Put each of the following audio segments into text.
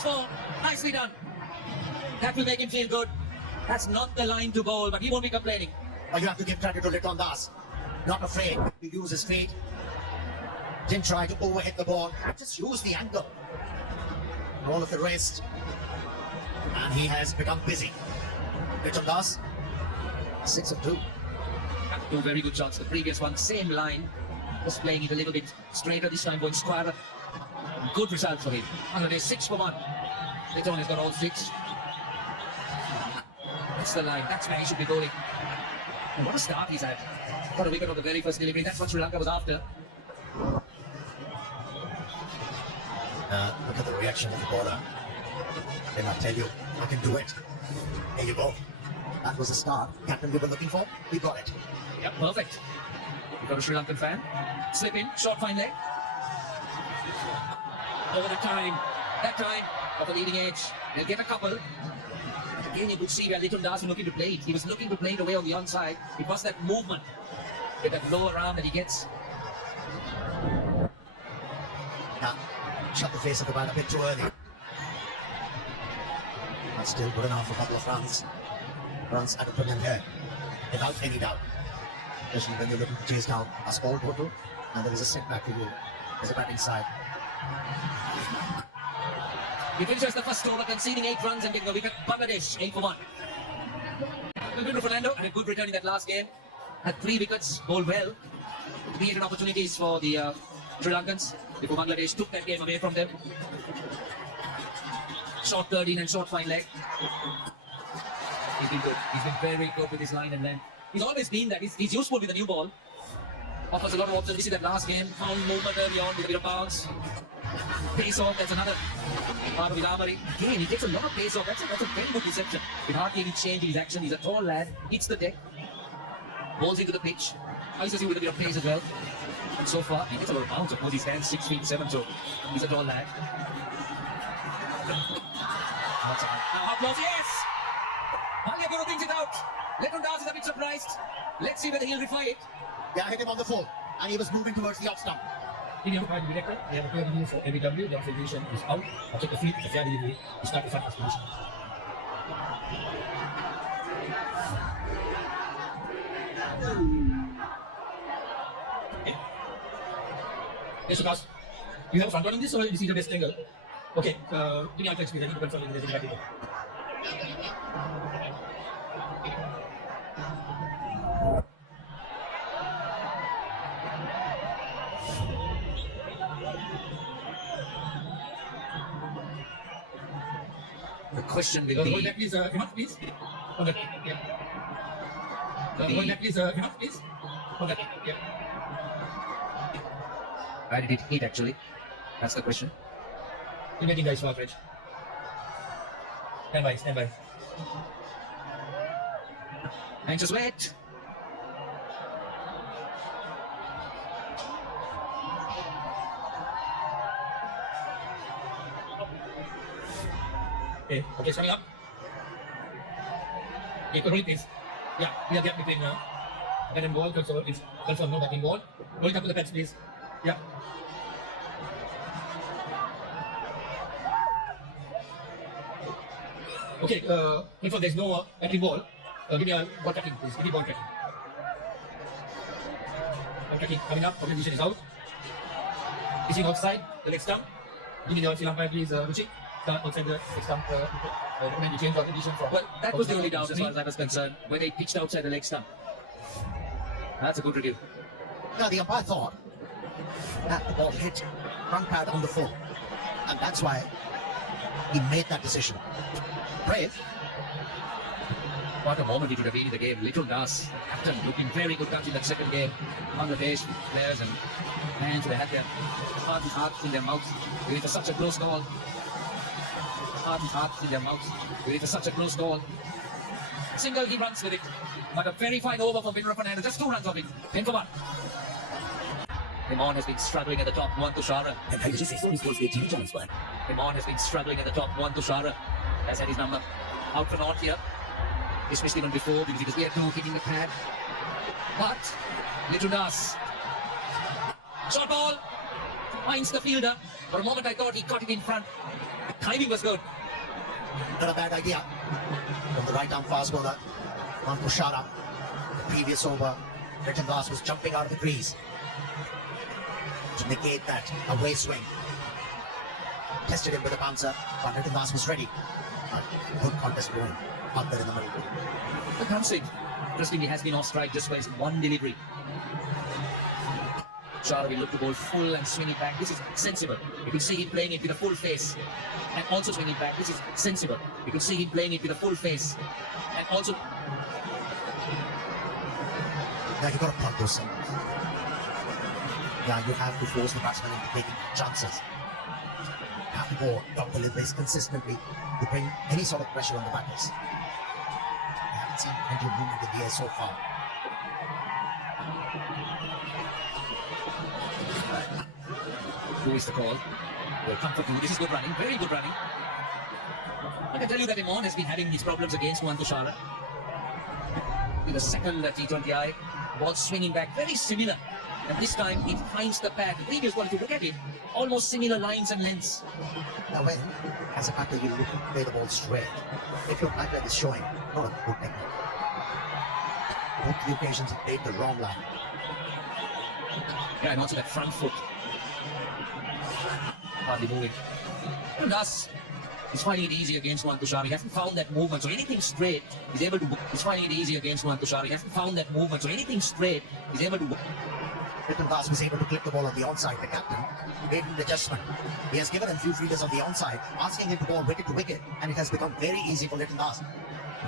4. Nicely done. That will make him feel good. That's not the line to bowl, but he won't be complaining. But you have to give credit to Liton Das. Not afraid to use his feet. Didn't try to overhit the ball. Just use the angle. Roll of the wrist. And he has become busy. Liton Das, 6 of 2. Two very good shots. The previous one, same line. Just playing it a little bit straighter this time, going square. Good result for him. Bangladesh 6 for 1. Liton has got all 6. That's the line. That's where he should be going. And what a start he's had. Got a wicket on the very first delivery. That's what Sri Lanka was after. Look at the reaction of the bowler. Then I tell you, I can do it. There you go. That was the start. Captain we were looking for. We got it. Yep, perfect. You've got a Sri Lankan fan. Slip in, short fine leg. Over the time. That time, of the leading edge. They'll get a couple. Again, you could see where Liton Das was looking to play it. He was looking to play it away on the onside. It was that movement with that lower arm that he gets. Now, shut the face of the ball a bit too early. But still good enough for a couple of runs. Runs at a premium here, without any doubt. Especially when you're looking to chase down a small total, and there is a setback to you as a batting side. He finishes the first over, conceding 8 runs and getting a wicket. Bangladesh 8 for 1. Good to Fernando and a good return in that last game. Had 3 wickets, bowled well. Created opportunities for the Sri Lankans before Bangladesh took that game away from them. Short 13 and short fine leg. He's been good. He's been very good with his line and length. He's always been that. He's useful with the new ball. Offers a lot of options. You see that last game, found movement early on with a bit of bounce. Pace off, that's another part of his armory. Again, he takes a lot of pace off. That's a very good reception. With hardly any change in his action. He's a tall lad, hits the deck, bowls into the pitch. I see with a bit of pace as well. And so far, he gets a lot of bounce. Of course, he stands 6 feet 7, so he's a tall lad. Now, how close? Yes! Malia Guru thinks it out. Liton Das is a bit surprised. Let's see whether he'll refine it. Yeah, hit him on the full, and he was moving towards the off stump. Indian Prime Director, they have a clear review for ABW, the observation is out. I'll check the field, it's a fair delivery, it's not a front position. Yes, Sukas, you have a front on this or you see the best angle? Okay, give me out speed, I need to confirm if there's any batting. The question will be... Hold that please, Hemant, please. Hold that, yeah. Hold that please, Hemant, please. Hold that, yeah. Where did it hit actually? That's the question. You're waiting guys for average. Stand by, stand by. And just wait. Okay, okay, coming up. Okay, control it please. Yeah, we are gap between bat and ball, so it's confirm no batting ball. Roll it up to the pads please. Yeah. Okay, confirm there's no batting ball. Give me a ball tracking please, give me ball tracking. Ball tracking coming up, position is out. Pitching outside, the leg stump. Give me the Sri Lanka please, Ruchi. Outside the leg stump, recommend you change the position from... Well, that was the only doubt as far as I was concerned, when they pitched outside the leg stump. That's a good review. Now, the umpire thought that the ball hit front pad on the full, and that's why he made that decision. Brave. What a moment he could have been in the game. Liton Das, captain, looking very good touch in that second game. Bangladesh players and fans, they had their heart and hearts in their mouths. It was such a close call. Heart and hearts in their mouths. It was such a close call. Single, he runs with it. But a very fine over for Vinod Fernandez. Just 2 runs of it. 10 for 1. Imran has been struggling at the top. 1 to Shara. And I just say so, he's supposed to be a team chance, man. Imran has been struggling at the top. 1 to Shara. Has had his number out for naught here. Especially when before, because he was there too, hitting the pad. But Liton Das. Short ball. finds the fielder. For a moment I thought he caught it in front. The timing was good. Not a bad idea. From the right arm fast bowler, on Tushara. The previous over, Britton Das was jumping out of the crease to negate that away swing. Tested him with a bouncer, but Britton Das was ready. Good contest going out there in the middle. The Kamsik, interestingly, has been off strike just by his one delivery. Tushara will look to bowl full and swing it back. This is sensible. You can see him playing it with a full face and also swing it back. This is sensible. You can see him playing it with a full face and also. Yeah, you got to punt those things. Yeah, you have to force the batsman into taking chances. You have to go top deliveries consistently to bring any sort of pressure on the batters. I haven't seen plenty of movement in the air so far. Who is the call? Well, comfort you. This is good running, very good running. I can tell you that Imran has been having these problems against Tushara. With the second T20I, ball swinging back, very similar. And this time it finds the pad. The previous one, if you look at it, almost similar lines and lengths. Now when, as a batter, you look to play the ball straight, if your batter is showing not a good technique, both the occasions he played the wrong line. Yeah, and also that front foot. Hardly moving. And thus, he's finding it easy against Tushara. He hasn't found that movement, so anything straight, he's able to. He's finding it easy against Tushara. He hasn't found that movement, so anything straight, he's able to. Britton Das was able to clip the ball on the onside. The captain made an adjustment. He has given him few fielders on the onside, asking him to bowl wicket to wicket, and it has become very easy for Britton Das to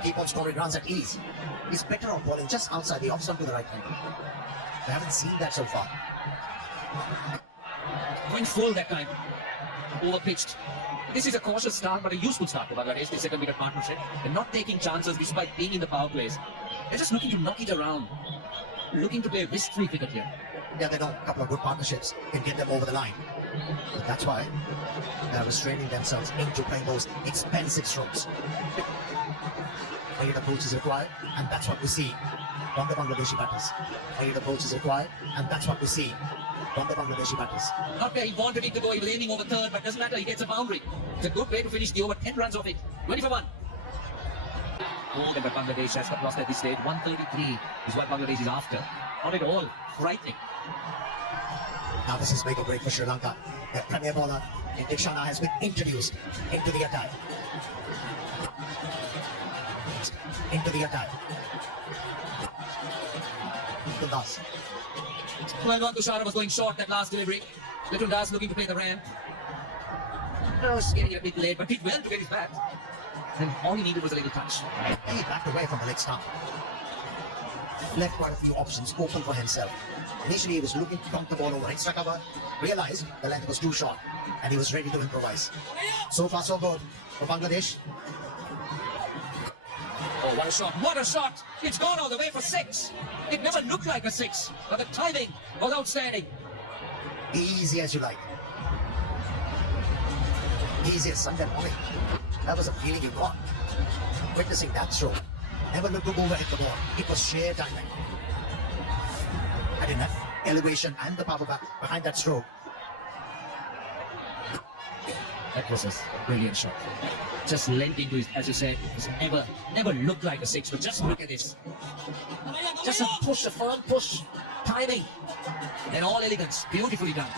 keep on scoring runs at ease. He's better off bowling just outside the off stump to the right hand. We haven't seen that so far. Went full that time. Overpitched. This is a cautious start, but a useful start for Bangladesh, the second wicket partnership. They're not taking chances despite being in the power plays. They're just looking to knock it around. Looking to play risk-free cricket here. Yeah, they know a couple of good partnerships can get them over the line. But that's why they're restraining themselves into playing those expensive strokes. Weight approach is required, and that's what we see from the Bangladeshi batters. Weight approach is required, and that's what we see from the Bangladeshi batters. Not where he wanted it to go, he was aiming over third, but doesn't matter, he gets a boundary. It's a good way to finish the over, 10 runs off it. 20 for 1. Oh, but Bangladesh has got lost at this stage. 133 is what Bangladesh is after. Not at all frightening. Now this is make or break for Sri Lanka. Their premier bowler, Dikshana, has been introduced into the attack. Into the attack. Britton Das. Well, Tushara was going short that last delivery. Britton Das looking to play the ramp. Was getting a bit late, but did well to get his bat. And all he needed was a little touch. He backed away from the leg stump. Left quite a few options open for himself. Initially, he was looking to dump the ball over extra cover, realized the length was too short, and he was ready to improvise. So far, so good for Bangladesh. Oh, what a shot! What a shot! It's gone all the way for 6. It never looked like a 6, but the timing was outstanding. Easy as you like. Easy as Sunday morning. That was a feeling you got. Witnessing that stroke. Never looked to overhit the ball. It was sheer timing. And in that elevation and the power back behind that stroke. That was a brilliant shot. Just lent into it, as you said. It's never looked like a 6, but just look at this. Just a push, a firm push. Timing. And all elegance. Beautifully done.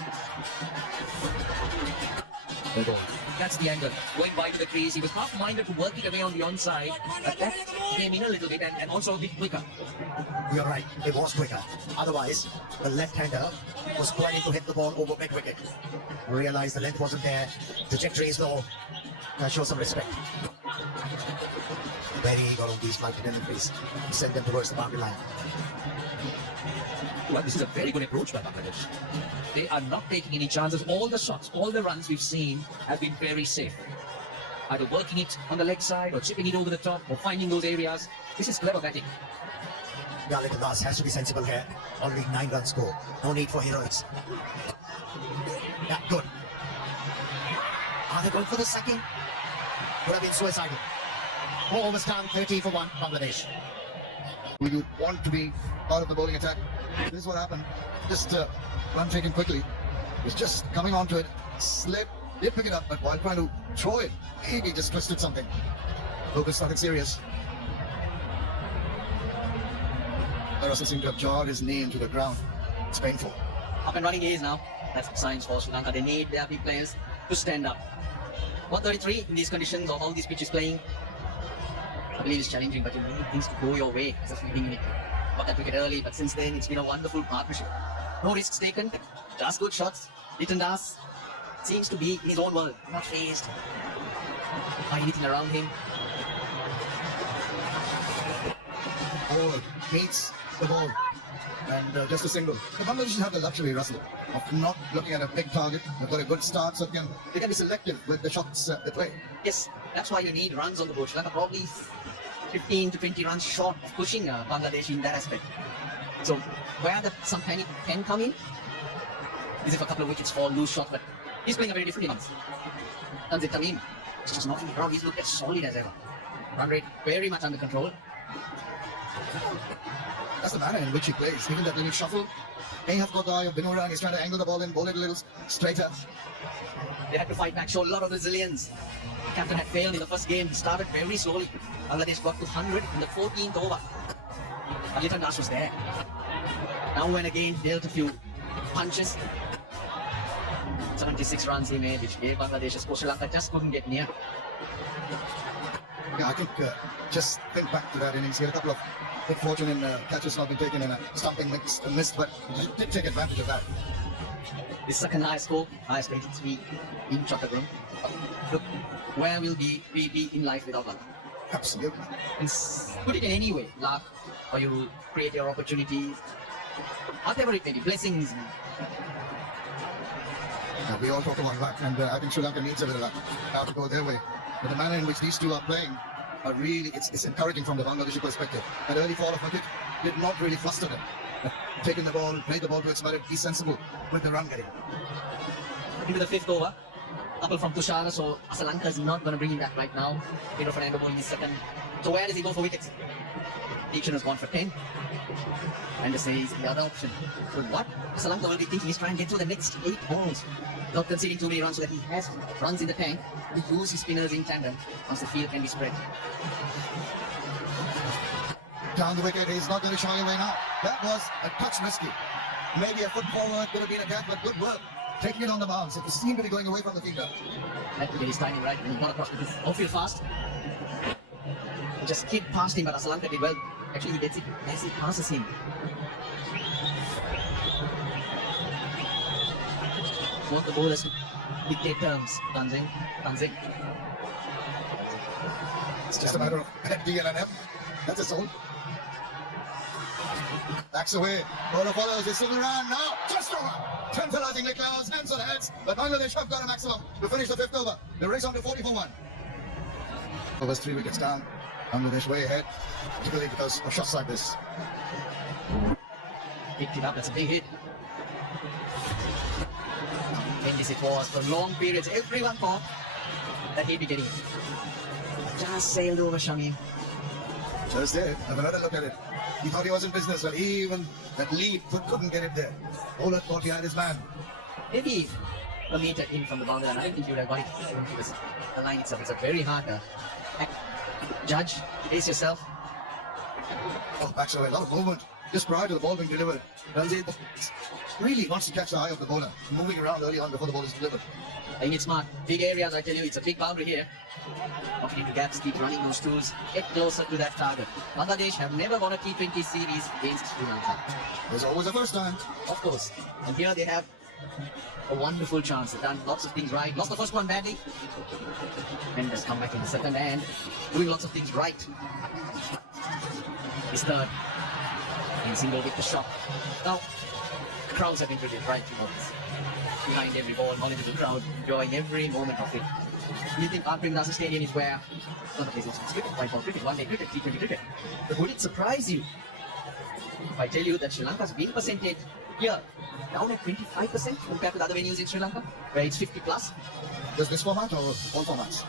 The goal. That's the angle. Going wide to the crease. He was half-minded to work it away on the onside. But that came in a little bit and also a bit quicker. You're right, it was quicker. Otherwise, the left-hander was planning to hit the ball over mid-wicket. Realized the length wasn't there. Trajectory is low. Show some respect. Very eager on these flight deliveries. Send them towards the boundary line. Well, this is a very good approach by Bangladesh. They are not taking any chances. All the shots, all the runs we've seen have been very safe. Either working it on the leg side or chipping it over the top or finding those areas. This is clever batting. Yeah, Little Das has to be sensible here. Already 9 runs score. No need for heroics. Yeah, good. Are they going for the second? Would have been suicidal. 4 overs done, 30 for 1, Bangladesh. We would want to be part of the bowling attack. This is what happened. Just run taken quickly. was just coming onto it, slipped, did pick it up, but while trying to throw it, maybe just twisted something. Hope it's nothing serious. Russell seemed to have jarred his knee into the ground. It's painful. Up and running he is now. That's the signs for Sri Lanka. They need their big players to stand up. 133 in these conditions of all these pitches playing. I believe it's challenging, but you need things to go your way as a fielding unit. Got that wicket early, but since then it's been a wonderful partnership. No risks taken, just good shots. Litton Das seems to be in his own world, not phased by anything around him. Ball meets the ball. And just a single. The Bangladesh have the luxury, Russell, of not looking at a big target. They've got a good start, so they can be selective with the shots they play. Yes, that's why you need runs on the board. Sri Lanka probably 15 to 20 runs short of pushing Bangladesh in that aspect. So where some panic can come in is if a couple of wickets fall, lose shot, but he's playing a very different innings. Tanzit Tamim, just knocking the ground, he's looked as solid as ever. Run rate very much under control. That's the manner in which he plays. Even that little shuffle, they have got the eye of Binura, and he's trying to angle the ball in, bowl it a little straighter. They had to fight back, show a lot of resilience. The captain had failed in the first game, started very slowly. Bangladesh got to 100 in the 14th over. Litton Das was there. Now and again, dealt a few punches. 76 runs he made, which gave Bangladesh a score. Sri Lanka just couldn't get near. Yeah, I think just think back to that innings. He had a couple of good fortune in catches not been taken and a stumping missed, but he did take advantage of that. The second highest score, highest 83 in Chattogram. Look, where will we be in life without luck? Absolutely. Put it in any way, luck, or you create your opportunities, whatever it may be, blessings. We all talk about luck, and I think Sri Lanka needs a bit of luck now to go their way. But the manner in which these two are playing are really, it's encouraging from the Bangladeshi perspective. That early fall of wicket did not really fluster them. Taking the ball, played the ball to its merit, be sensible with the run getting. Into the fifth over, couple from Tushara, so Sri Lanka is not going to bring him back right now. Pedro Fernando bowling his second. So where does he go for wickets? Deaction has gone for 10. And says the other option. So what Sri Lanka will be thinking is trying to get through the next 8 balls without conceding too many runs, so that he has runs in the tank to use his spinners in tandem once the field can be spread. Down the wicket, he's not going to shy away now. That was a touch risky. Maybe a foot forward, could have been a gap, but good work. Taking it on the bounce. It seemed to be going away from the fielder. Had to get his timing right when he got across the outfield fast. He just skid past him, but Sri Lanka did well. Actually, he gets it as he passes him. Want the bowlers to dictate terms, Tanzing. It's just a matter of D and an M. That's its own. Backs away. Bowler follows. His single run. Now, just over. Tantalizingly close. Hands on heads. But Bangladesh have got a maximum to finish the fifth over. They race on to 40-1. Overs 3 wickets down. Bangladesh way ahead, particularly because of shots like this. Picked it up. That's a big hit. Tremendous it was for long periods. Everyone thought that he'd be getting it. Just sailed over Shami. Just did. Have another look at it. He thought he was in business, but even that lead couldn't get it there. Bowler got behind his man. Maybe a meter in from the boundary, and I don't think he would have got it into the line itself. It's a very hard judge. Pace yourself. Oh, backs away. A lot of movement just prior to the ball being delivered. Ranjit really wants to catch the eye of the bowler, moving around early on before the ball is delivered. Playing it smart. Big areas, I tell you, it's a big boundary here. Off into gaps, keep running those tools, get closer to that target. Bangladesh have never won a T20 series against Sri Lanka. There's always a first time. Of course. And here they have a wonderful chance. They've done lots of things right. Lost the first one badly. And just come back in the second and doing lots of things right. His third. And single with the shot. Now, the crowds have been pretty right. Behind every ball, knowledgeable crowd, enjoying every moment of it. You think Arpindas Stadium is where not a place it's cricket, white ball cricket, one-day cricket, T20 cricket. But would it surprise you if I tell you that Sri Lanka's win percentage here down at 25% compared to the other venues in Sri Lanka, where it's 50 plus? Does this format or all formats?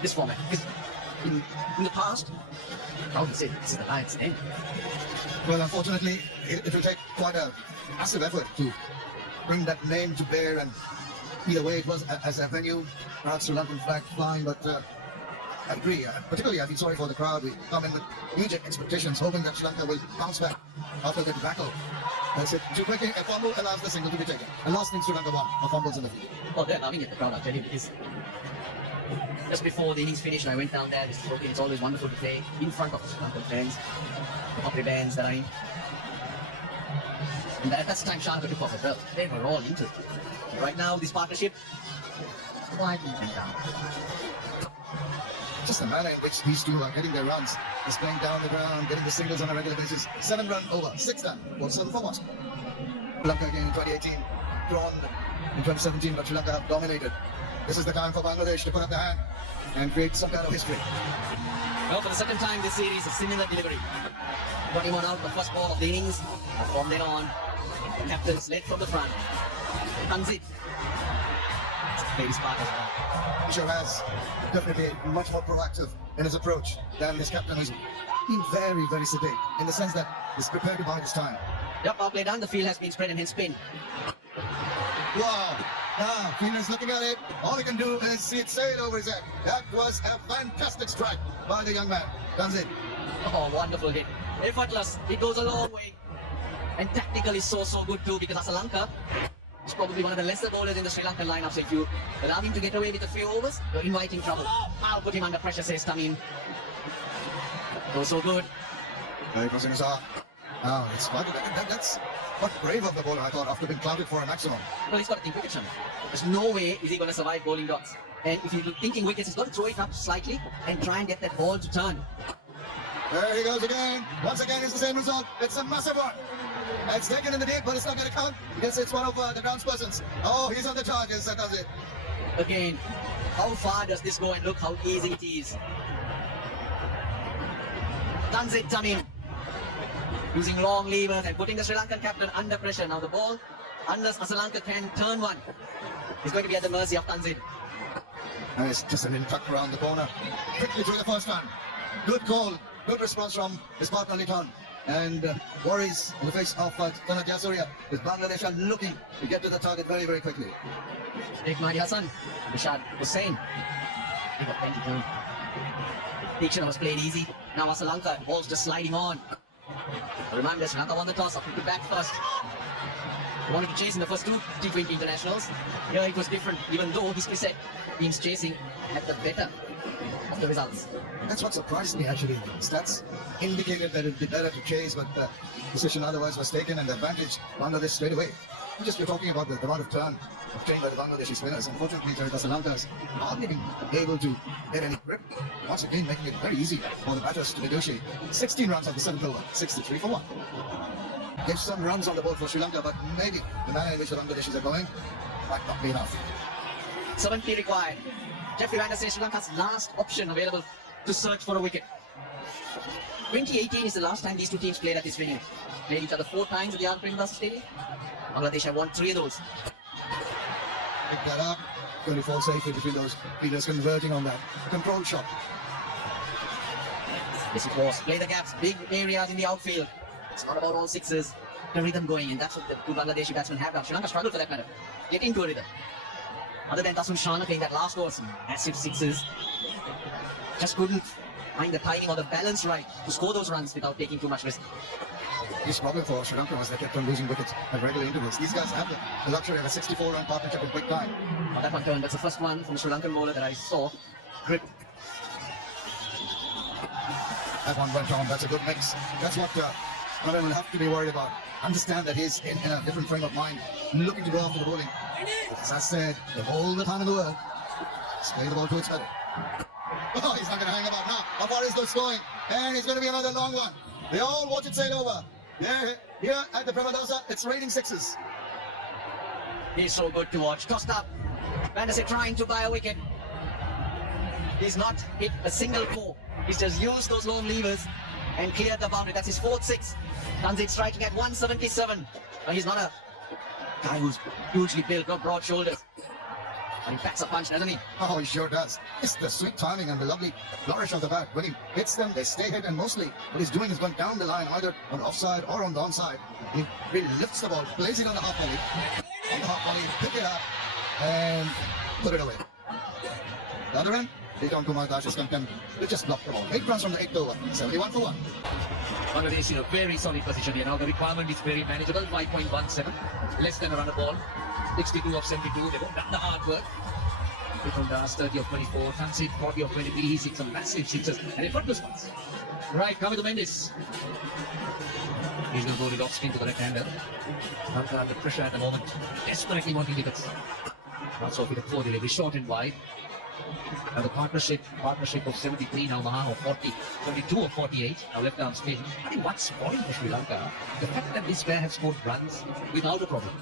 This format. Because in the past, how to say this is the Lions' end. Well, unfortunately, it will take quite a massive effort to bring that name to bear, and either way it was as a venue, perhaps Sri Lankan flag flying, but I agree. Particularly, I feel sorry for the crowd. We come in with huge expectations, hoping that Sri Lanka will bounce back after the debacle. That's it. Too quickly, a fumble allows the single to be taken. And last thing Sri Lanka won, a fumbles in the field. Oh, they're loving it, the crowd, I'll tell you, because just before the innings finished, I went down there. This is okay. It's always wonderful to play in front of Sri Lankan fans, the popular bands that are in. And at that time, Sharma took off as well. They were all into it. Right now, this partnership, quietly went down. Just the manner in which these two are getting their runs, is playing down the ground, getting the singles on a regular basis. 7-run over, 6 done, 47 for what? Sri Lanka again in 2018, drawn in 2017, but Sri Lanka have dominated. This is the time for Bangladesh to put up the hand and create some kind of history. Well, for the second time this series, a similar delivery. 21 out, the first ball of the innings. From then on, the captains led from the front. Tanzit played his part as well. Isho has definitely been much more proactive in his approach than his captain, who's been very, very sedate in the sense that he's prepared to buy his time. Yep, power play done. The field has been spread and hence spin. Wow! Now, Fielder's looking at it. All he can do is see it sail over his head. That was a fantastic strike by the young man. That's it. Oh, wonderful hit. Effortless. It goes a long way. And technically so good too, because Sri Lanka is probably one of the lesser bowlers in the Sri Lankan lineup. So if you allow him to get away with a few overs, you're inviting trouble. I'll put him under pressure, says Tamim. Goes so good. Very crossing his arm. Now, it's that's what brave of the bowler, I thought, after being clouded for a maximum. Well, he's got to think wicket, Sharma. There's no way is he going to survive bowling dots. And if you're thinking wickets, he's got to throw it up slightly and try and get that ball to turn. There he goes again. Once again, it's the same result. It's a massive one. It's taken in the deep, but it's not going to count because it's one of the groundspersons. Oh, he's on the charges. That does it. Again, how far does this go, and look how easy it is. Tanzit Tamim using long levers and putting the Sri Lankan captain under pressure. Now the ball, unless Sri Lanka can turn one, is going to be at the mercy of Tanzit. And it's just an tuck around the corner. Quickly through the first one. Good call. Good response from his partner Liton. And worries in the face of Tanat Yasuria. With Bangladesh are looking to get to the target very, very quickly. Take Mahdi Hassan, Rashad Hussain. He got plenty down. Diction was played easy. Now Sri Lanka, the ball's just sliding on. Remember, Sri Lanka won the toss, up to bat first. They wanted to chase in the first two T20 internationals. Here it was different, even though history said teams chasing had the better of the results. That's what surprised me actually. Stats indicated that it'd be better to chase, but the decision otherwise was taken and the advantage Bangladesh straight away. Just you're talking about the amount of turn obtained by the Bangladeshi spinners. Unfortunately, Sri Lanka's hardly been able to get any grip. Once again, making it very easy for the batters to negotiate. 16 runs on the 7th over, 63 for 1. There's some runs on the board for Sri Lanka, but maybe the manner in which the Bangladeshis are going might not be enough. 70 required. Jeffrey Vander says Sri Lanka's last option available to search for a wicket. 2018 is the last time these two teams played at this venue. Played each other 4 times at the R. Premdas Stadium. Bangladesh have won 3 of those. Pick that up. 24 safely between those leaders converting on that control shot. Yes, it was. Play the gaps, big areas in the outfield. It's not about all sixes. The rhythm going in. That's what the two Bangladeshi batsmen have now. Sri Lanka struggled for that matter. Get into a rhythm. Other than Tasun Shana playing that last over, some massive sixes. Just couldn't find the timing or the balance right to score those runs without taking too much risk. This problem for Sri Lanka was they kept on losing wickets at regular intervals. These guys have the luxury of a 64-run partnership in quick time. Now that one turned. That's the first one from the Sri Lankan bowler that I saw. Grip. That one went on. That's a good mix. That's what Madan will have to be worried about. Understand that he's in a different frame of mind, looking to go after the bowling. As I said, all the time in the world, play the ball to its head. Oh, he's not going to hang about now. How far is this going? And it's going to be another long one. They all watch it sail over. Here at the Premadasa, it's raining sixes. He's so good to watch. Tossed up. Vanderse trying to buy a wicket. He's not hit a single 4. He's just used those long levers and cleared the boundary. That's his 4th 6. Tanzit striking at 177. He's not a guy who's hugely built, got broad shoulders. And he packs a punch, doesn't he? Oh, he sure does. It's the sweet timing and the lovely flourish of the bat. When he hits them, they stay hit, and mostly what he's doing is going down the line, either on the offside or on the onside. He really lifts the ball, plays it on the half volley. on the hot volley, pick it up, and put it away. The other end, T20 Kumar Dash's content, they just blocked the ball. 8 runs from the 8th over, 71 for 1. Bangladesh in a very solid position here. Now the requirement is very manageable, 5.17, less than a run a ball, 62 of 72. They've done the hard work. From Das, 30 of 24, Tansit 40 of 23, he's hit some massive sixes and effortless ones. Right, coming to Mendes. He's going to go to the off spin to the left hander. Lanka under pressure at the moment, desperately wanting wickets. Not so fit a 4 delivery, short and wide. Now the partnership of 73 now, Maha of 40, 22 of 48, now left arm spin. I think what's spoiling for Sri Lanka, the fact that this pair have scored runs without a problem.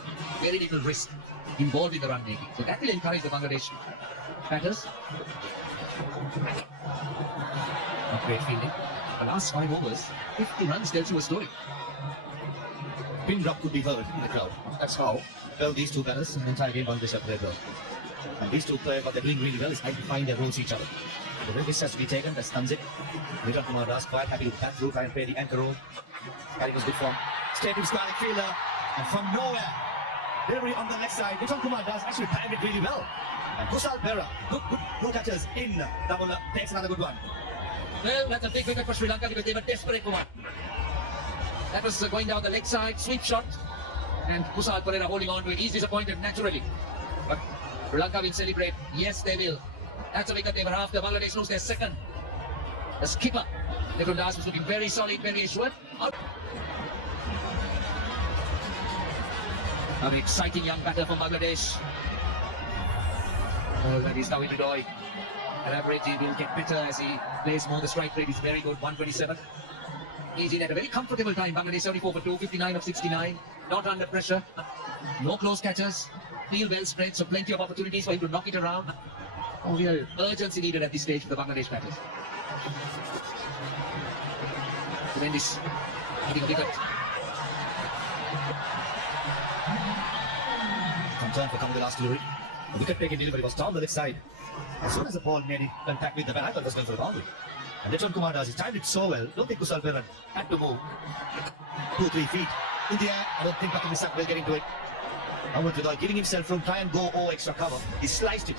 Very little risk involved in the run making. So that will encourage the Bangladesh batters. Not great fielding. The last 5 overs, 50 runs tells you a story. Pin drop could be heard in the crowd. That's how well these two batters in the entire game Bangladesh have played well. And these two play what they're doing really well is identifying their roles each other. The way this has to be taken, that's Tansit. T20 Kumar Das quite happy with that through, try and play the anchor role. Carrying was good form. Straight to square fielder, and from nowhere, delivery on the left side. T20 Kumar Das actually timed it really well. And Kusal Bera, good catches in. Double takes another good one. Well, that's a big wicket for Sri Lanka because they were desperate for one. That was going down the leg side, sweep shot. And Kusal Perera holding on to it. He's disappointed naturally. But Sri Lanka will celebrate. Yes, they will. That's a wicket they were after. Bangladesh lose their second. The skipper, T20 Das, was looking very solid, very assured. Out. An exciting young batter from Bangladesh. Oh, that is Dawid Ridoy. An average, he will get better as he plays more. The strike rate is very good, 127. He's in at a very comfortable time. Bangladesh 74 for 2, 59 of 69. Not under pressure. No close catches. Field well spread, so plenty of opportunities for him to knock it around. Oh, real urgency needed at this stage for the Bangladesh batters. Tremendous hitting a wicket. Some turn for coming the last delivery. The wicket taking delivery was down the left side. As soon as the ball made contact with the bat, I thought it was going for the boundary. And T20 Kumar Das, he timed it so well. Don't think Kusal Perera had to move 2-3 feet in the air. I don't think Patrick Missak will get into it. Dawid Ridoy giving himself room, try and go extra cover. He sliced it.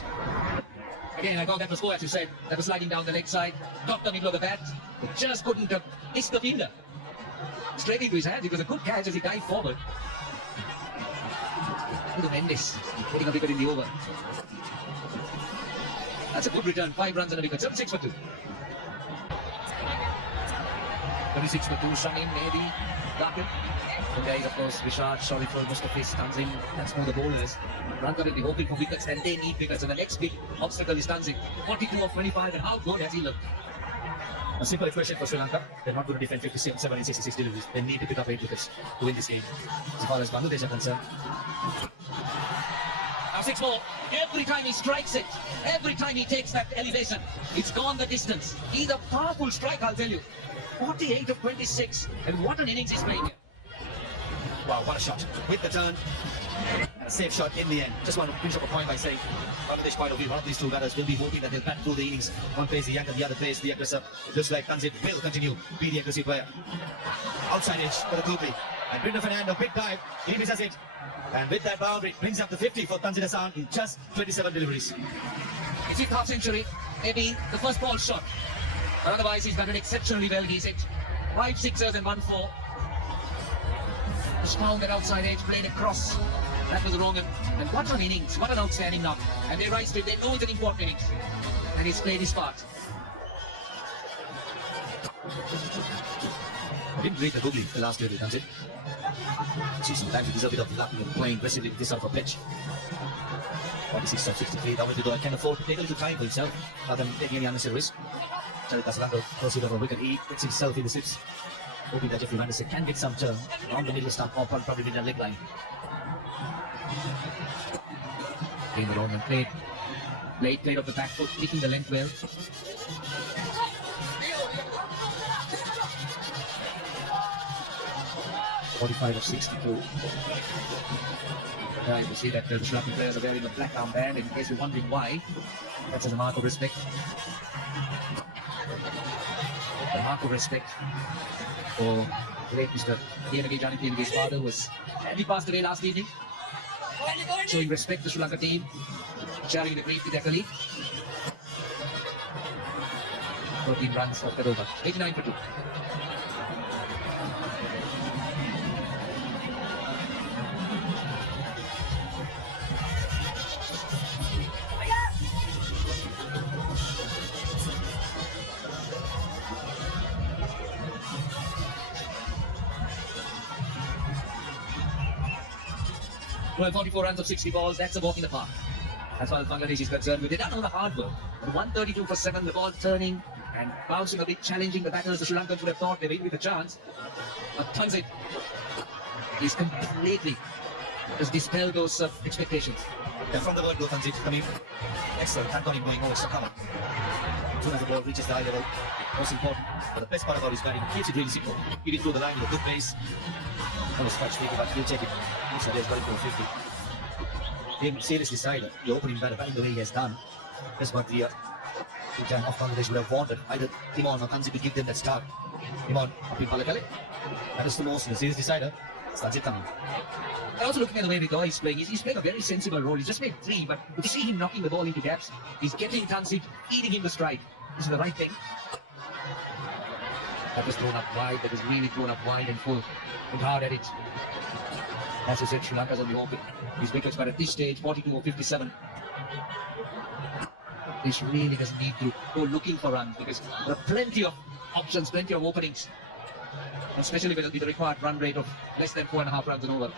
Again, I thought that was four, as you said. That was sliding down the leg side, got the middle of the bat, but just couldn't miss the fielder. Straight into his hands. It was a good catch as he dived forward. Look at Mendes hitting a wicket in the over. That's a good return. 5 runs and a wicket. 76 for 2. 36 for 2. Shamim, Mehdi, Dakin. And there is, of course, Rishad, Sholifur, Mustafis, Tanzim. That's more the bowlers. Lanka will be hoping for wickets, and they need wickets. And the next big obstacle is Tanzim. 42 of 25, and how good has he looked? A simple equation for Sri Lanka. They're not going to defend 57 in 66 deliveries. They need to pick up 8 wickets to win this game. As far as Bangladesh are concerned, Now 6 more. Every time he strikes it, every time he takes that elevation, it's gone the distance. He's a powerful striker, I'll tell you. 48 of 26, and what an innings he's playing here. wow, what a shot. With the turn, and a safe shot in the end. Just want to finish up a point by saying, Bangladesh point of view, one of these two batters will be hoping that they'll bat through the innings. One plays the young and the other plays the aggressor. Looks like Tanzit will continue to be the aggressive player. Outside edge for the Kutri. And Brinda Fernando, big dive, he misses it. And with that boundary, brings up the 50 for Tanzit Hassan in just 27 deliveries. It's his half century, maybe the first ball shot. But otherwise, he's batted exceptionally well. He's hit 5 sixers and 1 4. Just found that outside edge, played across. That was wrong. And what an innings, what an outstanding knock. And they rise to it, they know it's an important innings. And he's played his part. I didn't read the googly the last year with Tanzit. See, sometimes you deserve a bit of luck when playing aggressively with this sort of a pitch. 46 of 63, Dawid Ridoy can afford to take a little time for himself rather than taking any unnecessary risk. Charit Aslando proceeded over a wicket. He gets himself in the slips, hoping that Jeffrey Vanderson can get some turn around the middle stump or probably with that leg line. In the Roman played off the back foot, picking the length well. .45 of 62. Yeah, you can see that the Sri Lankan players are wearing a black armband. In case you're wondering why, that's as a mark of respect. A mark of respect for great Mr. Janaki, his father, was he passed away last evening. showing respect to Sri Lanka team, sharing the great with their colleague. 13 runs of that over, 89 for 2. Well, 44 runs of 60 balls, that's a walk in the park. As far as Bangladesh is concerned, they've done all the hard work. 132 for 7, the ball turning and bouncing a bit, challenging the batters. The Sri Lankans would have thought they were in with a chance. But Tanzit is completely has dispelled those expectations. Yeah, from the word go, Tanzit, I mean, excellent. Had got him going over, so come on. As soon as the ball reaches the eye level, most important. But the best part about his batting, he keeps it really simple. He through the line with a good pace. That was quite sneaky, but he'll take it. Looks like he's got it for 50. Him seriously side, the opening batter batting the way he has done. That's what the Bhutan of Bangladesh would have wanted. Either Timon or Tanzit to give them that start. Timon, Apin Palakale. That is the most the series decider. It's Tanzit coming. And also looking at the way Vidoy is playing, he's playing a very sensible role. He's just made 3, but you see him knocking the ball into gaps. He's getting Tanzit, feeding him the stride. This is the right thing. That was thrown up wide, that was really thrown up wide and full. And hard at it. As I said, Sri Lanka's on the open. His wickets, but at this stage, 42 or 57. This really doesn't need to go looking for runs because there are plenty of options, plenty of openings. Especially with the required run rate of less than 4.5 runs an over.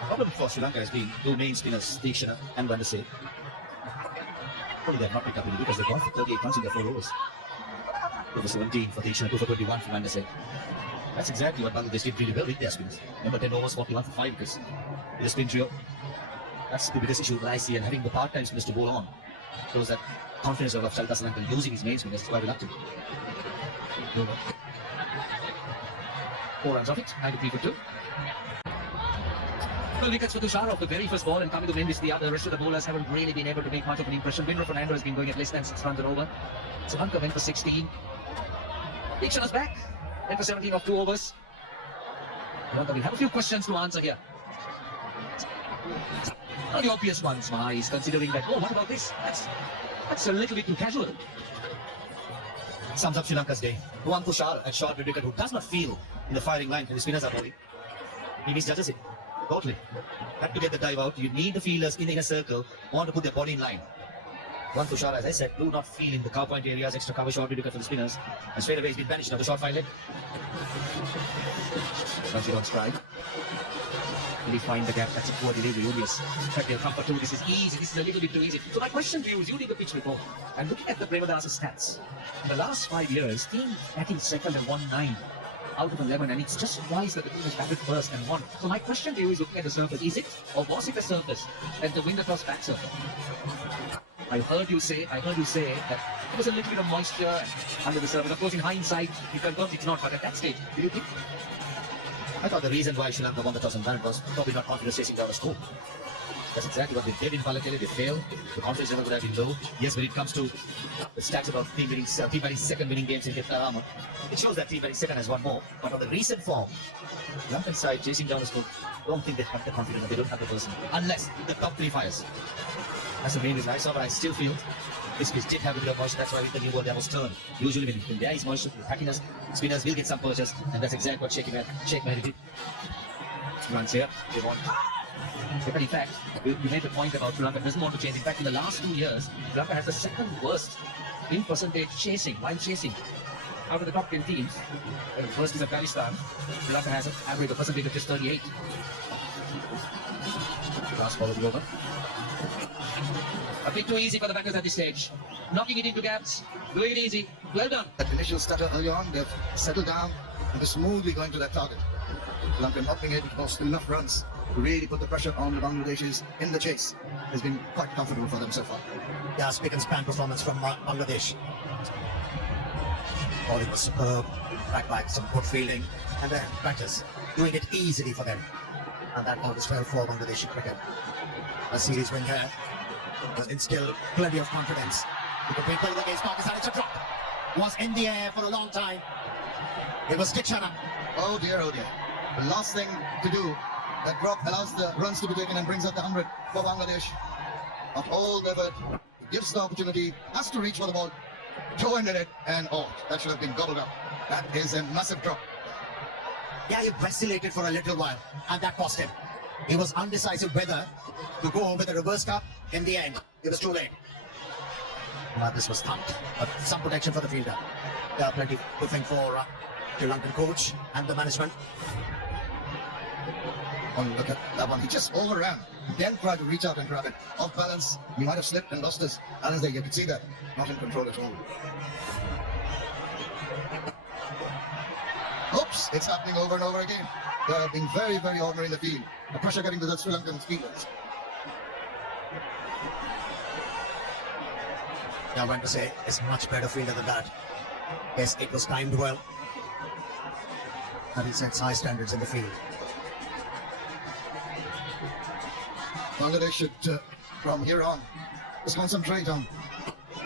The problem for Sri Lanka has been two main spinners, Deekshana and Vandase. Probably they have not picked up any because they've gone for 38 runs in their 4 overs. 2 for 17 for Deekshana, 2 for 21 for Vandase. That's exactly what Bangladesh did really well with their spinners. Remember, 10 overs, 41 for 5 wickets. With a spin trio. That's the biggest issue that I see, and having the part-time spinners to bowl on shows that confidence of Sri Lanka using his main spinners is quite reluctant. 4 runs off it, 93 for 2. Well, wickets for Tushar off the very first ball and coming to Mendes the other. The rest of the bowlers haven't really been able to make much of an impression. Winro Fernando has been going at less than 6 runs an over. Sri Lanka went for 16. Deekshana's back. Went for 17 off 2 overs. We have a few questions to answer here. Not the obvious ones, Mahais, considering that, oh, what about this? That's a little bit too casual. Sums up Sri Lanka's day. One Tushar at short mid wicket who does not feel in the firing line when the spinners are bowling. He misjudges it. Totally. Had to get the dive out. You need the fielders in the inner circle, want to put their body in line. One Tushar, as I said, do not feel in the cow point areas, extra cover short mid wicket for the spinners. And straight away he's been banished on the short fine leg. Once you on strike. Will he find the gap? That's a poor delivery, obvious. In fact, they'll come for 2. This is easy. This is a little bit too easy. So my question to you is, you did the pitch report. And looking at the Premadasa stats, in the last 5 years, team batting second and won 9 out of 11, and it's just twice that the team has batted first and won. So my question to you is, looking at the surface, is it or was it a surface that the wind across back surface? I heard you say that there was a little bit of moisture under the surface. Of course, in hindsight, you confirm it's not, but at that stage, do you think? I thought the reason why Sri Lanka won the toss and won was probably not confidence chasing down the score. That's exactly what they did in Palakele. They failed. The confidence level would have been low. Yes, when it comes to the stats about team batting second winning games in Kettarama, it shows that team batting second has won more. But on the recent form, Lankan side chasing down the score, I don't think they have the confidence. They don't have the person. Unless the top 3 fires. That's the main reason I saw, but I still feel this pitch did have a bit of moisture. That's why with the new ball that was turned. Usually when there is moisture, happiness, spinners will get some purchase, and that's exactly what Sheikh Mahdi did. Runs here, they want. But in fact, you made the point about Sri Lanka doesn't want to chase. In fact, in the last 2 years, Sri Lanka has the second worst in percentage while chasing. Out of the top 10 teams, the first is Afghanistan. Sri Lanka has an average of percentage of just 38. Last ball will be over. A bit too easy for the batters at this stage. Knocking it into gaps, doing it easy. Well done. That initial stutter early on, they've settled down and they're smoothly going to that target. Lanka not being able to post enough runs to really put the pressure on the Bangladeshis in the chase has been quite comfortable for them so far. Yeah, spick and span performance from Bangladesh. Bowling was superb, back by some good fielding, and then batters doing it easily for them. And that bodes well for Bangladeshi cricket. A series win here was instilled plenty of confidence. With the big ball against Pakistan, it's a drop. Was in the air for a long time. It was Kitchana. Oh dear, oh dear. The last thing to do, that drop allows the runs to be taken and brings up the 100 for Bangladesh. Of all effort, gives the opportunity, has to reach for the ball, toe ended it, and oh, that should have been gobbled up. That is a massive drop. Yeah, he vacillated for a little while, and that cost him. He was undecisive whether to go with the reverse cup. In the end, it was too late. But this was thumped. Some protection for the fielder. There are plenty to think for Sri Lankan coach and the management. Oh, look at that one. He just overran. Then tried to reach out and grab it. Off balance, he might have slipped and lost his balance there. You could see that. Not in control at all. Oops, it's happening over and over again. They're being very, very ordinary in the field. The pressure getting to the Sri Lankan fielders. I want to say it's much better fielder than that. Yes, it was timed well. And he sets high standards in the field. Bangladesh should, from here on, just concentrate on.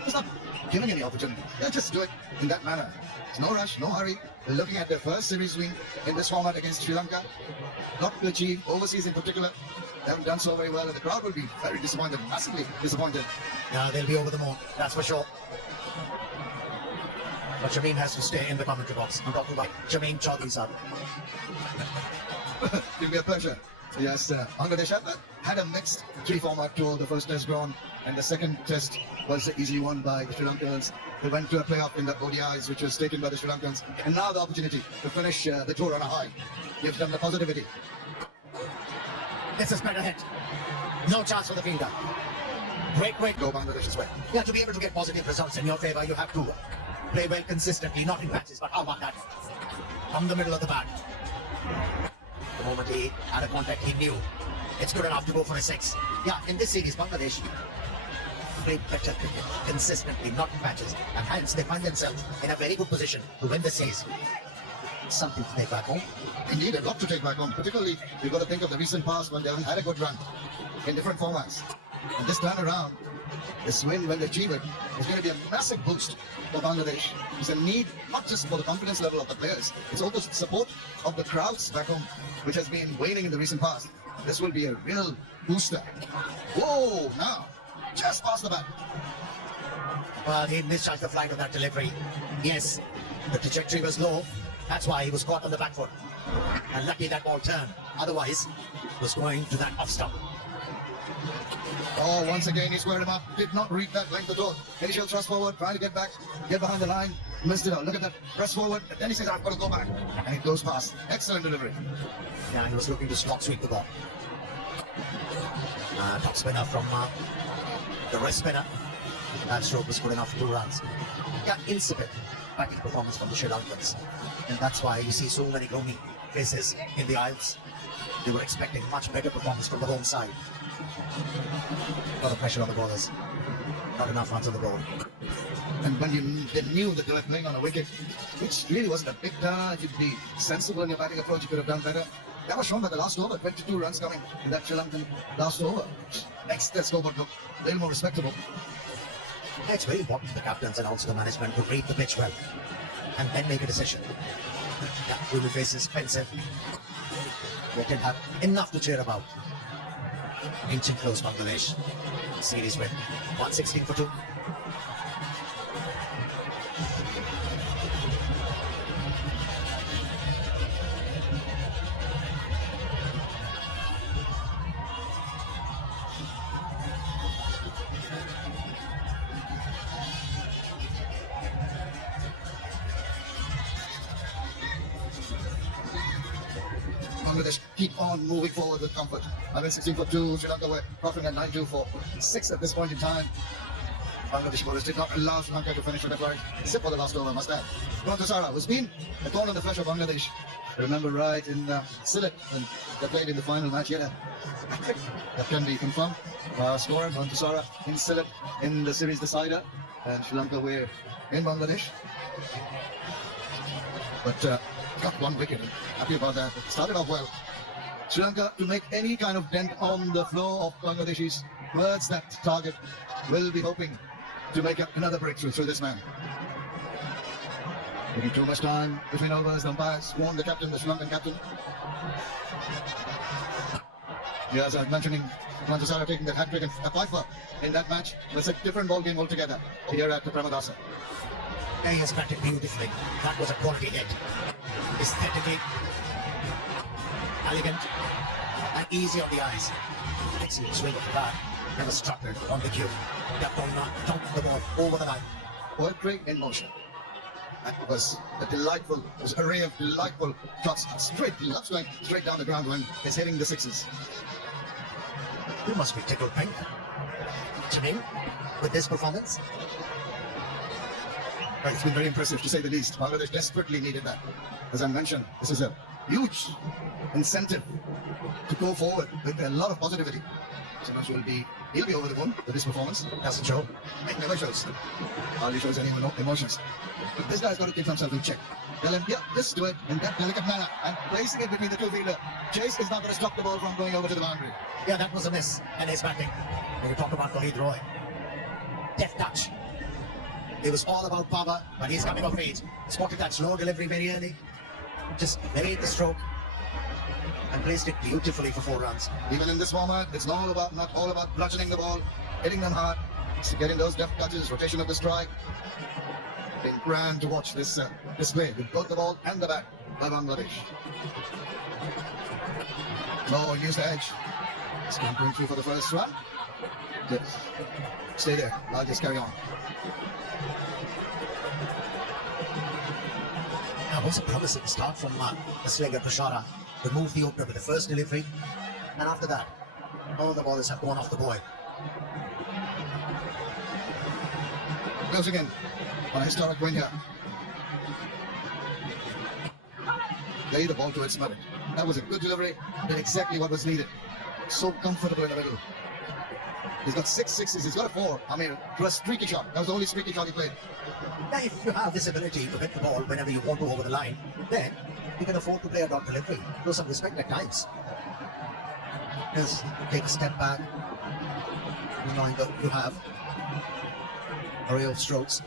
It's not giving any opportunity. They'll just do it in that manner. There's no rush, no hurry. They're looking at their first series win in this format against Sri Lanka. Not to achieve, overseas in particular. They haven't done so very well, and the crowd will be very disappointed, massively disappointed. Yeah, they'll be over the moon, that's for sure. But Jameen has to stay in the commentary box. I'm talking about Jameen Chaudhry, sir. It'll be a pleasure. Yes, Bangladesh had a mixed three-format tour. The first test drawn, and the second test was easily won by the Sri Lankans. They went to a playoff in the ODIs, which was taken by the Sri Lankans. And now the opportunity to finish the tour on a high. Gives them the positivity. This is better hit. No chance for the fielder. Great Go Bangladesh's way. Yeah, to be able to get positive results in your favor, you have to play well consistently, not in patches, but how about that? From the middle of the bat. The moment he had a contact, he knew it's good enough to go for a six. Yeah, in this series, Bangladesh played better cricket consistently, not in patches, and hence they find themselves in a very good position to win the series. Something to take back home. Indeed, a lot to take back home. Particularly, you've got to think of the recent past when they haven't had a good run in different formats. And this time around, this win, when they achieve it, is going to be a massive boost for Bangladesh. It's a need not just for the confidence level of the players, it's also the support of the crowds back home, which has been waning in the recent past. This will be a real booster. Whoa, now, just past the bat. Well, he misjudged the flight of that delivery. Yes, the trajectory was low. That's why he was caught on the back foot. And lucky that ball turned. Otherwise, it was going to that off stump. Oh, once again, he squared him up. Did not reach that length at all. Initial thrust forward, trying to get back, get behind the line. Missed it out. Look at that. Press forward. And then he says, I've got to go back. And it goes past. Excellent delivery. Yeah, he was looking to spot sweep the ball. Top spinner from the wrist spinner. That stroke was good enough for 2 runs. Yeah, insipid batting performance from the Sri Lankans. And that's why you see so many gloomy faces in the aisles. They were expecting much better performance from the home side. A lot of pressure on the bowlers. Not enough runs on the board. And when they knew that they were playing on a wicket, which really wasn't a big target, you'd be sensible in your batting approach, you could have done better. That was shown by the last over, 22 runs coming in that Sri Lankan last over. Makes their scoreboard look a little more respectable. Yeah, it's very important for the captains and also the management to read the pitch well and then make a decision. Yeah, gloomy faces, pensive. They didn't have enough to cheer about. Inching close Bangladesh. Series win. 116 for 2. Bangladesh keep on moving forward with comfort. I mean, 16 for 2, Sri Lanka were crossing at 9-2 for 6 at this point in time. Bangladesh bowlers did not allow Sri Lanka to finish with a right, except for the last over, must add. Rontasara, who's been a thorn in the flesh of Bangladesh. Remember right in Sylhet, when they played in the final match here. That can be confirmed. Scorer, Rontasara in Sylhet in the series decider. And Sri Lanka were in Bangladesh. But got 1 wicket. Happy about that. Started off well. Sri Lanka, to make any kind of dent on the flow of Bangladeshis towards that target, will be hoping to make another breakthrough through this man. Taking too much time between overs, the umpires warned the captain, the Sri Lankan captain. Yeah, as I was mentioning, Manchasara taking that hat-trick and a fifer in that match. It's a different ball game altogether here at the Pramadasa. He has batted beautifully. That was a quality hit. Aesthetically elegant and easy on the eyes. Excellent swing of the bat. Never struggled on the cue. Kept on dumping the ball over the line. Poetry in motion. That was a delightful, this array of delightful shots straight. He loves going straight down the ground when he's hitting the sixes. You must be tickled pink, Jamil, with this performance. Right, it's been very impressive to say the least. Bangladesh desperately needed that. As I mentioned, this is a huge incentive to go forward with a lot of positivity. So much he'll be over the moon with this performance. Doesn't show. It never shows. Hardly shows any emotions. But this guy's got to keep himself in check. Tell him, yeah, just do it in that delicate manner. And placing it between the two fielder. Chase is not going to stop the ball from going over to the boundary. Yeah, that was a miss in his batting. When you talk about Khalid Roy. Deft touch. It was all about power, but he's coming of age. Spotted that slow delivery very early. Just made the stroke and placed it beautifully for 4 runs. Even in this format, it's not all about bludgeoning the ball, hitting them hard, it's getting those deft touches, rotation of the strike. Been grand to watch this display with both the ball and the bat by Bangladesh. No, use the edge. It's going through for the first run. Just stay there. I'll just carry on. Now, was a promising start from the slugger Prashara to move the opener with the first delivery, and after that, all the ballers have gone off the boil. Goes again on a historic win here. Lay the ball to its merit. That was a good delivery, did exactly what was needed. So comfortable in the middle. He's got 6 sixes, he's got a 4. I mean, to a streaky shot. That was the only streaky shot he played. Now, if you have this ability to hit the ball whenever you want to over the line, then you can afford to play a dot delivery. Show some respect at times. Just take a step back, knowing that you have array of strokes.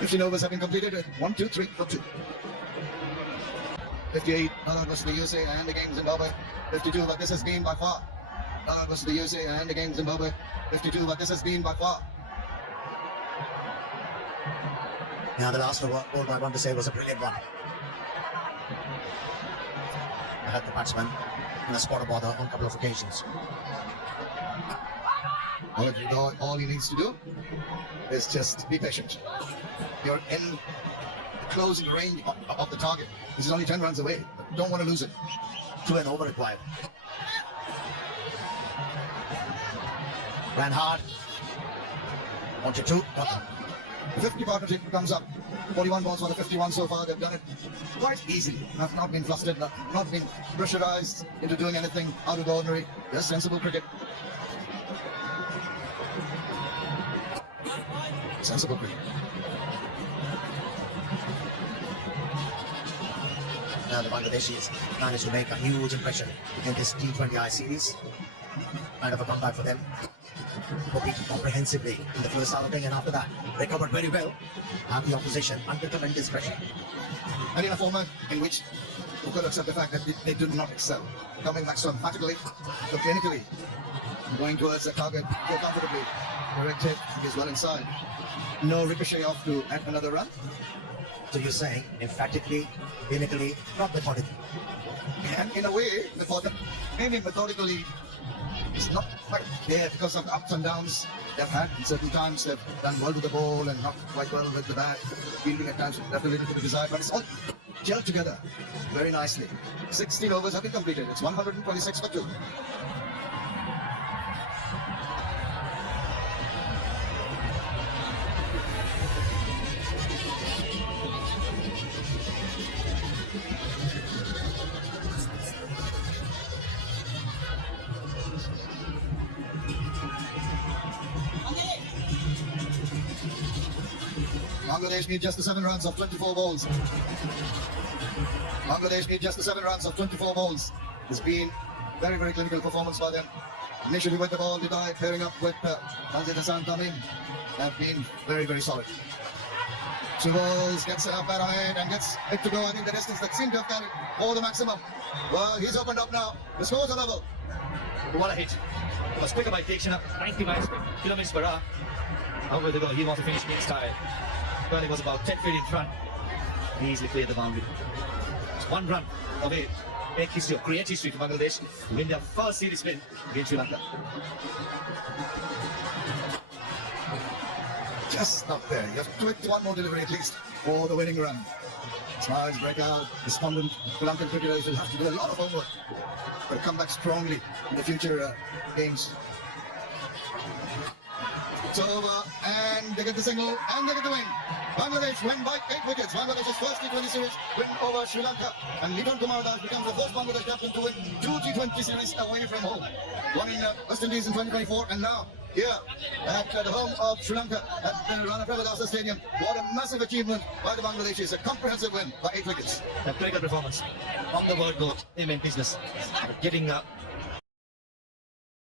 15 overs have been completed at 1, 2, 3 for 2. 58, Nala versus the USA and again Zimbabwe. 52, but this has been by far. Nala versus the USA and again Zimbabwe. 52, but this has been by far. Now, the last over, all I want to say, was a brilliant one. I had the batsman in a spot of bother on a couple of occasions. All he needs to do is just be patient. You're in close range of the target. This is only 10 runs away. Don't want to lose it. 2 and over required. Ran hard. Wanted to. Got them. 50 partnership comes up. 41 balls for the 51 so far. They've done it quite easily. Not been flustered, not been pressurized into doing anything out of the ordinary. Just sensible cricket. Sensible cricket. Now, the Bangladeshis managed to make a huge impression in this T20I series. Kind of a comeback for them. Competed comprehensively in the first outing, and after that, recovered very well. And the opposition under tremendous pressure. And in a format in which we've got to accept the fact that they did not excel. Coming back so emphatically, so clinically, going towards the target so comfortably. Direct hit is well inside. No ricochet off to add another run. So you're saying emphatically, clinically, not methodically. And in a way, maybe methodically, it's not quite there because of the ups and downs they've had. In certain times they've done well with the ball and not quite well with the bat. Fielding at times left a little to the desire, but it's all gelled together very nicely. 16 overs have been completed. It's 126 for 2. Bangladesh need just the 7 runs of 24 balls. Bangladesh need just the 7 runs of 24 balls. It's been very, very clinical performance by them. initially with the ball, Didai pairing up with Nazir Hassan Tamim, have been very, very solid. Two balls, gets it up at ahead and gets it to go. I think the distance that seemed to have carried for the maximum. Well, he's opened up now. The scores are level. What a hit. It was quicker by Dixon up 90 kilometers per hour. How will they go? He wants to finish in style. Well, he was about 10 feet in front. He easily cleared the boundary. It's 1 run away. Make history, create history to Bangladesh to win their first series win against Sri Lanka. Just not there. You have to hit one more delivery at least for the winning run. Smiles break out. Despondent Sri Lankan cricketers will have to do a lot of homework to come back strongly in the future games. It's over, and they get the single, and they get the win. Bangladesh win by 8 wickets. Bangladesh's first T20 series win over Sri Lanka. And Liton Kumar Das becomes the first Bangladesh captain to win 2 T20 series away from home. One in West Indies in 2024, and now here at the home of Sri Lanka at the Rana Premadasa Stadium. What a massive achievement by the Bangladeshis. A comprehensive win by 8 wickets. A critical performance. On the word go, they meant business. Getting